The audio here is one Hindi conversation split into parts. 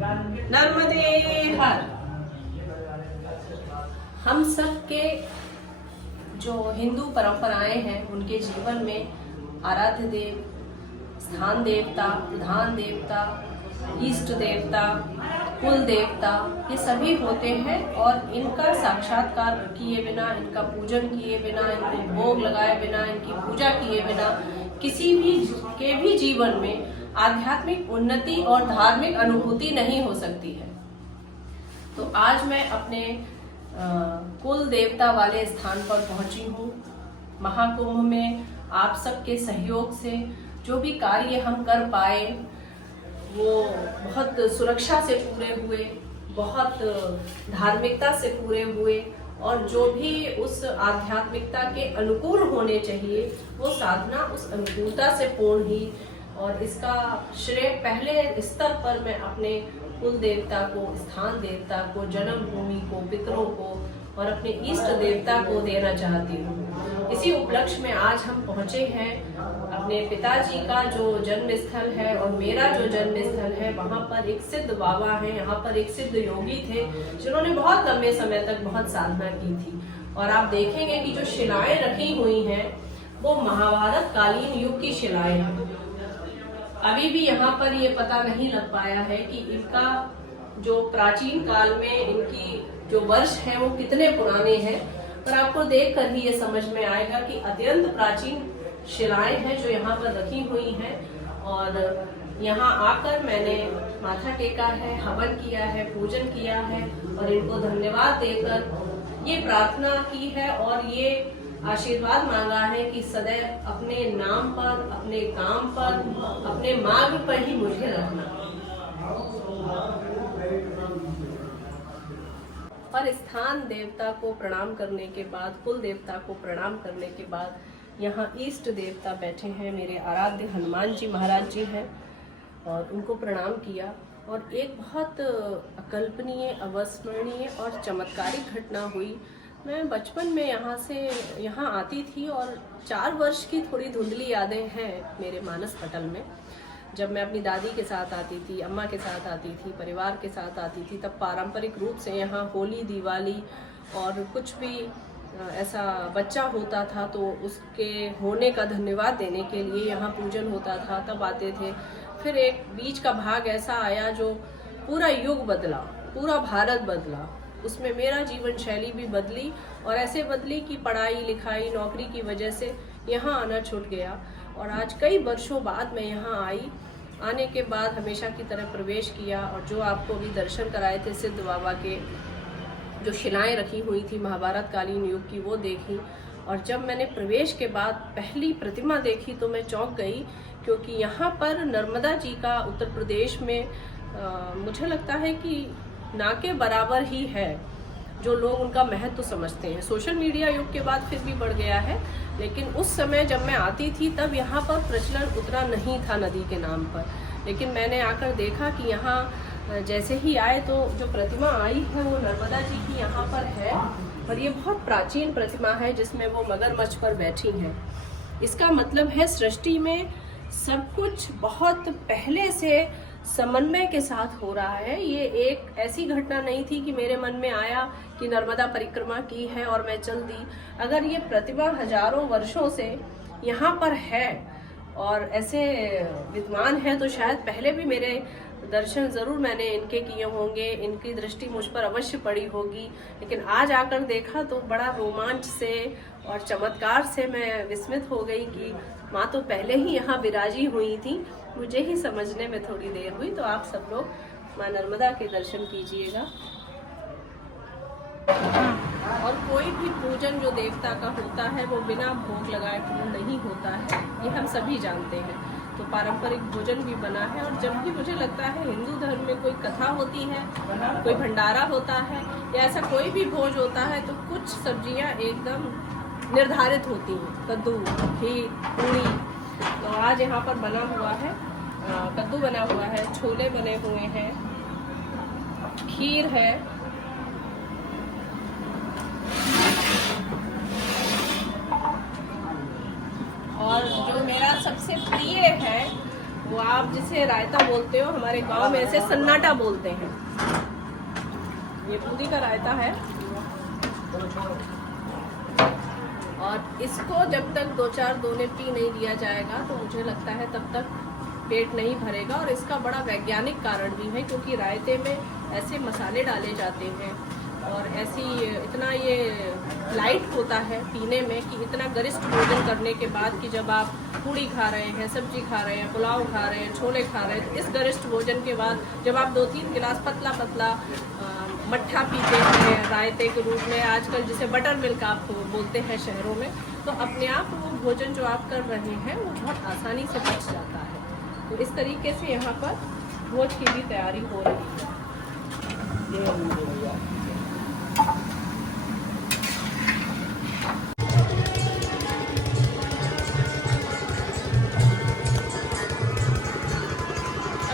नर्मदे हर। हम सब के जो हिंदू परंपराएं हैं उनके जीवन में आराध्य देव, स्थान देवता, प्रधान देवता, इष्ट देवता, कुल देवता, ये सभी होते हैं और इनका साक्षात्कार किए बिना, इनका पूजन किए बिना, इनको भोग लगाए बिना, इनकी पूजा किए बिना किसी भी जीवन में आध्यात्मिक उन्नति और धार्मिक अनुभूति नहीं हो सकती है। तो आज मैं अपने कुल देवता वाले स्थान पर पहुंची हूँ। महाकुंभ में आप सबके सहयोग से जो भी कार्य हम कर पाए वो बहुत सुरक्षा से पूरे हुए, बहुत धार्मिकता से पूरे हुए और जो भी उस आध्यात्मिकता के अनुकूल होने चाहिए वो साधना उस अनुकूलता से पूर्ण ही। और इसका श्रेय पहले स्तर पर मैं अपने कुल देवता को, स्थान देवता को, जन्मभूमि को, पितरों को और अपने इष्ट देवता को देना चाहती हूँ। इसी उपलक्ष्य में आज हम पहुँचे हैं अपने पिताजी का जो जन्म स्थल है और मेरा जो जन्म स्थल है, वहाँ पर एक सिद्ध बाबा है। यहाँ पर एक सिद्ध योगी थे जिन्होंने बहुत लंबे समय तक बहुत साधना की थी। और आप देखेंगे कि जो शिलाएं रखी हुई हैं वो महाभारत कालीन युग की शिलाएं हैं। अभी भी यहाँ पर ये पता नहीं लग पाया है कि इनका जो प्राचीन काल में इनकी जो वर्ष है वो कितने पुराने हैं, पर आपको देखकर ही ये समझ में आएगा कि अत्यंत प्राचीन शिलाएं हैं जो यहाँ पर रखी हुई हैं। और यहाँ आकर मैंने माथा टेका है, हवन किया है, पूजन किया है और इनको धन्यवाद देकर ये प्रार्थना की है और ये आशीर्वाद मांगा है कि सदैव अपने नाम पर, अपने काम पर, अपने मार्ग पर ही मुझे रखना। और स्थान देवता को प्रणाम करने के बाद, कुल देवता को प्रणाम करने के बाद यहाँ इष्ट देवता बैठे हैं, मेरे आराध्य हनुमान जी महाराज जी हैं और उनको प्रणाम किया। और एक बहुत अकल्पनीय, अविस्मरणीय और चमत्कारिक घटना हुई। मैं बचपन में यहाँ आती थी और 4 वर्ष की थोड़ी धुंधली यादें हैं मेरे मानस पटल में। जब मैं अपनी दादी के साथ आती थी, अम्मा के साथ आती थी, परिवार के साथ आती थी, तब पारंपरिक रूप से यहाँ होली, दिवाली और कुछ भी ऐसा बच्चा होता था तो उसके होने का धन्यवाद देने के लिए यहाँ पूजन होता था, तब आते थे। फिर एक बीच का भाग ऐसा आया जो पूरा युग बदला, पूरा भारत बदला, उसमें मेरा जीवन शैली भी बदली और ऐसे बदली कि पढ़ाई लिखाई नौकरी की वजह से यहाँ आना छूट गया। और आज कई वर्षों बाद मैं यहाँ आई। आने के बाद हमेशा की तरह प्रवेश किया और जो आपको भी दर्शन कराए थे सिद्ध बाबा के, जो शिलाएं रखी हुई थी महाभारत कालीन युग की, वो देखी। और जब मैंने प्रवेश के बाद पहली प्रतिमा देखी तो मैं चौंक गई, क्योंकि यहाँ पर नर्मदा जी का उत्तर प्रदेश में मुझे लगता है कि ना के बराबर ही है जो लोग उनका महत्व समझते हैं। सोशल मीडिया युग के बाद फिर भी बढ़ गया है, लेकिन उस समय जब मैं आती थी तब यहाँ पर प्रचलन उतना नहीं था नदी के नाम पर। लेकिन मैंने आकर देखा कि यहाँ जैसे ही आए तो जो प्रतिमा आई है वो नर्मदा जी की यहाँ पर है और ये बहुत प्राचीन प्रतिमा है जिसमें वो मगरमच्छ पर बैठी हैं। इसका मतलब है सृष्टि में सब कुछ बहुत पहले से समन्वय के साथ हो रहा है। ये एक ऐसी घटना नहीं थी कि मेरे मन में आया कि नर्मदा परिक्रमा की है और मैं चल दी। अगर ये प्रतिमा हजारों वर्षों से यहाँ पर है और ऐसे विद्वान है तो शायद पहले भी मेरे दर्शन जरूर मैंने इनके किए होंगे, इनकी दृष्टि मुझ पर अवश्य पड़ी होगी। लेकिन आज आकर देखा तो बड़ा रोमांच से और चमत्कार से मैं विस्मित हो गई कि माँ तो पहले ही यहाँ विराजी हुई थी। मुझे ही समझने में थोड़ी देर हुई। तो आप सब लोग माँ नर्मदा के दर्शन कीजिएगा। और कोई भी पूजन जो देवता का होता है वो बिना भोग लगाए पूर्ण नहीं होता है, ये हम सभी जानते हैं। तो पारंपरिक भोजन भी बना है और जब भी मुझे लगता है हिंदू धर्म में कोई कथा होती है, कोई भंडारा होता है या ऐसा कोई भी भोज होता है तो कुछ सब्जियां एकदम निर्धारित होती हैं, कद्दू, खीर, पूरी। तो आज यहाँ पर बना हुआ है कद्दू बना हुआ है, छोले बने हुए हैं, खीर है, और जो मेरा सबसे प्रिय है वो आप जिसे रायता बोलते हो, हमारे गांव में इसे सन्नाटा बोलते हैं। ये बूंदी का रायता है और इसको जब तक 2-4 दोने पी नहीं दिया जाएगा तो मुझे लगता है तब तक पेट नहीं भरेगा। और इसका बड़ा वैज्ञानिक कारण भी है, क्योंकि रायते में ऐसे मसाले डाले जाते हैं और ऐसी इतना ये लाइट होता है पीने में कि इतना गरिष्ठ भोजन करने के बाद कि जब आप पूड़ी खा रहे हैं, सब्जी खा रहे हैं, पुलाव खा रहे हैं, छोले खा रहे हैं, तो इस गरिष्ठ भोजन के बाद जब आप 2-3 गिलास पतला पतला मट्ठा पीते हैं रायते के रूप में, आजकल जिसे बटर मिल्क आप बोलते हैं शहरों में, तो अपने आप वो भोजन जो आप कर रहे हैं वो बहुत आसानी से पच जाता है। तो इस तरीके से यहाँ पर भोज की भी तैयारी हो रही है।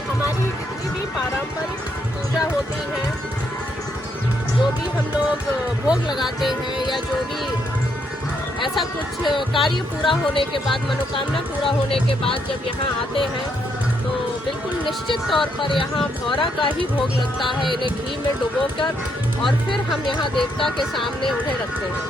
हमारी जितनी भी पारंपरिक पूजा होती है, जो भी हम लोग भोग लगाते हैं या जो भी ऐसा कुछ कार्य पूरा होने के बाद, मनोकामना पूरा होने के बाद जब यहाँ आते हैं तो बिल्कुल निश्चित तौर पर यहाँ भौरा का ही भोग लगता है, इन्हें घी में डुबोकर, और फिर हम यहाँ देवता के सामने उन्हें रखते हैं।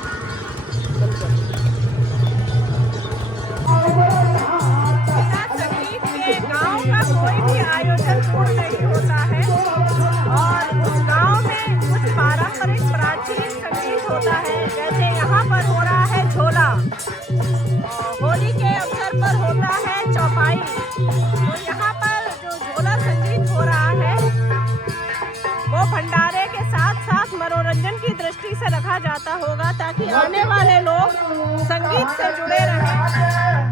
संगीत के गांव का कोई भी आयोजन पूर्ण नहीं होता है और उस गांव में कुछ पारंपरिक प्राचीन संगीत होता है। जैसे यहाँ पर हो रहा है झोला, होली के अवसर पर होता है चौपाई। तो यहाँ पर जो झोला संगीत हो रहा है वो भंडारे के साथ साथ मनोरंजन की दृष्टि से रखा जाता होगा, ताकि आने वाले लोग संगीत से जुड़े रहें।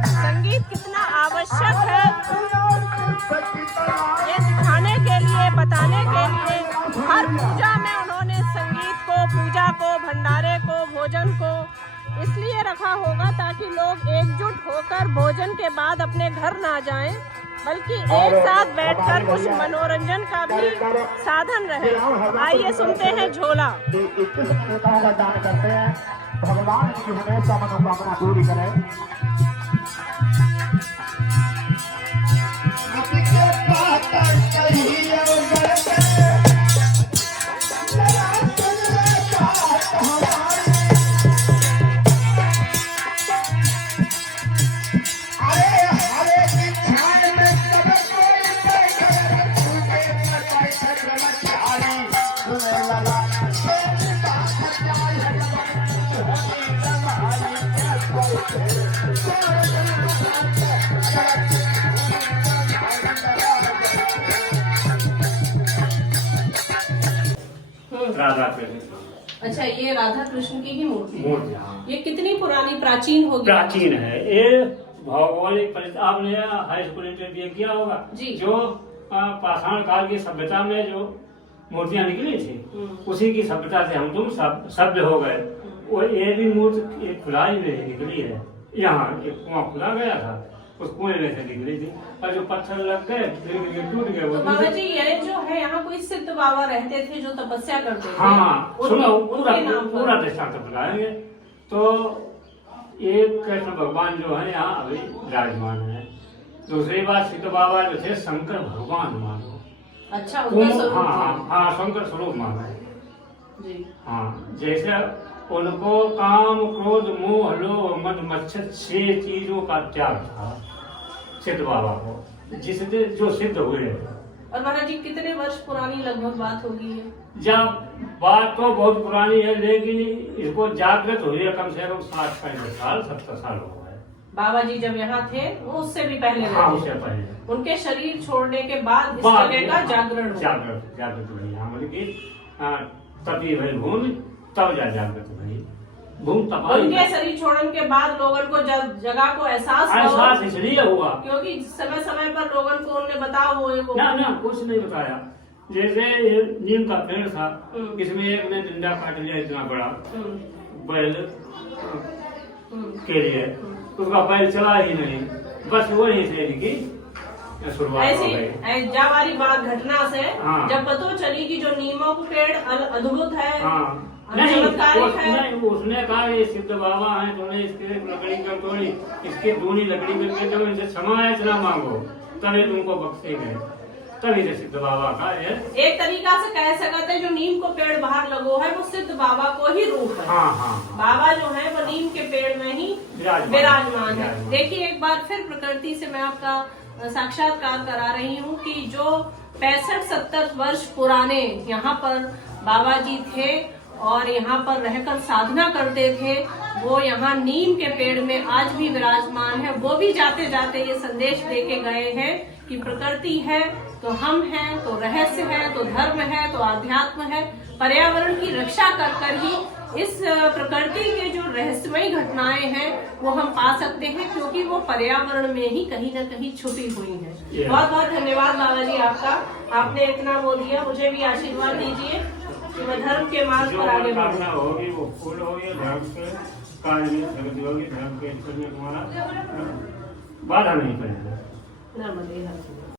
संगीत कितना आवश्यक है ये दिखाने के लिए, बताने के लिए हर पूजा में उन्होंने संगीत को, पूजा को, भंडारे को, भोजन को इसलिए रखा होगा ताकि लोग एकजुट होकर भोजन के बाद अपने घर ना जाएं, बल्कि एक साथ बैठकर कुछ मनोरंजन का भी साधन रहे। आइए सुनते हैं झोला। भगवान की हमेशा मनोकामना पूरी करें। राधा कृष्ण। अच्छा, ये राधा कृष्ण की ही मूर्ति है। मूर्ति, हाँ। ये कितनी पुरानी प्राचीन होगी? प्राचीन है ये। भौगोलिक आपने हाई स्कूल इंटरव्यू किया होगा जी। जो पाषाण काल की सभ्यता में जो मूर्तियां निकली थी, उसी की सभ्यता से हम तुम शब्द हो गए। और ये भी मूर्ति एक खुदाई में निकली है। यहाँ एक कुआं खुदा गया था, उस कुएं में से निकली थी, और जो पत्थर लग गए फिर टूट गए। तो बाबा जी, ये जो है यहाँ कोई सिद्ध बाबा रहते थे जो तपस्या करते थे? हाँ, सुनो पूरा नाम दृष्टांत बताएंगे। तो एक कृष्ण भगवान जो है यहाँ अभी विराजमान है। दूसरी बात, सिद्ध बाबा जो थे शंकर भगवान मानो। अच्छा, उनका स्वरूप हाँ, शंकर स्वरूप मानो जी। हाँ, जैसे उनको काम, क्रोध, मोह, लोभ, मद, मच्छर 6 चीजों का त्याग था सिद्ध बाबा को, जिससे जो सिद्ध हुए। और महाराज जी, कितने वर्ष पुरानी लगभग बात होगी है? जब बात तो बहुत पुरानी है, लेकिन इसको जागृत हुई है कम से कम 60-65 साल 70 साल हो गए। बाबा जी जब यहाँ थे वो उससे भी पहले? हाँ, उससे पहले। उनके शरीर छोड़ने के बाद इस जगह का जागरण जागृत हुई। हाँ, तभी भाई भूमि तब जागृत हुई। उनके शरीर छोड़ने के बाद लोगों को जगह को एहसास इसलिए हुआ क्योंकि समय समय पर लोगों को उन्होंने बताओ वो ना कुछ नहीं बताया। जैसे नीम का पेड़ था, इसमें एक ने डंडा काट लिया इतना बड़ा बैल के लिए, उसका बैल चला ही नहीं, बस वही से इनकी शुरुआत हो गई। जावारी बात घटना से हाँ। जब पता चली कि जो नीमों का पेड़ अद्भुत है, हाँ। नहीं, उसने कहा ये सिद्ध बाबा है, तूने इसके लकड़ी कर तोड़ी, इसकी दूनी लकड़ी करके दो, इनसे क्षमा इतना मांगो, तभी तुमको बख्शे गए। तभी से सिद्ध बाबा का ये एक तरीका से कह सकते हैं जो नीम को पेड़ बाहर लगो है वो सिद्ध बाबा को ही रूप है। हाँ। बाबा जो है वो नीम के पेड़ में ही विराजमान है। देखिए एक बार फिर प्रकृति से मैं आपका साक्षात्कार करा रही हूँ कि जो 65-70 वर्ष पुराने यहाँ पर बाबा जी थे और यहाँ पर रहकर साधना करते थे, वो यहाँ नीम के पेड़ में आज भी विराजमान है। वो भी जाते जाते ये संदेश देके गए हैं कि प्रकृति है तो हम हैं, तो रहस्य है, तो धर्म है, तो आध्यात्म है। पर्यावरण की रक्षा कर ही इस प्रकृति के जो रहस्यमयी घटनाएं हैं वो हम पा सकते हैं, क्योंकि वो पर्यावरण में ही कहीं न कहीं छुपी हुई हैं। बहुत बहुत धन्यवाद बाबा जी आपका, आपने इतना वो दिया। मुझे भी आशीर्वाद दीजिए कि मैं धर्म के मार्ग पर आगे बढ़ूं। होगी वो फूल होगी, धर्म के कार्य में प्रगति होगी, धर्म के ईश्वर में तुम्हारा बाधा नहीं पड़ेगा। नर्मदे हर